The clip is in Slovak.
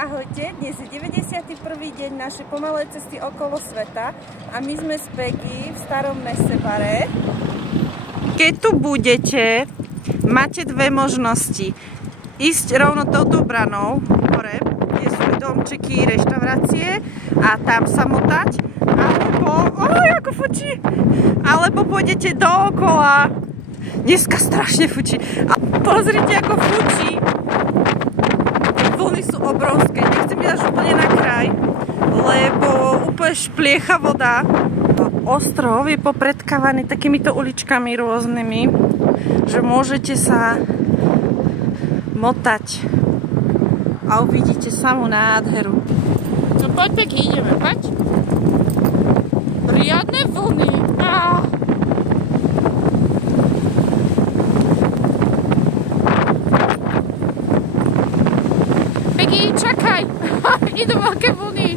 Ahojte, dnes je 91. deň našej pomalej cesty okolo sveta a my sme s Peggy v starom meste Bare. Keď tu budete, máte dve možnosti. Ísť rovno touto branou hore, kde sú domčeky, reštaurácie a tam sa motať, alebo, ako fučí, alebo pôjdete dookola. Dneska strašne fučí. A pozrite, ako fučí. Vlny sú obrovské. Nechcem ísť až úplne na kraj, lebo úplne špliecha voda. Ostrov je popredkávaný takýmito uličkami rôznymi, že môžete sa motať a uvidíte samú nádheru. No poď, Peggy, ideme, poď. Riadne vlny. Peggy, čakaj! Idú veľké vlny.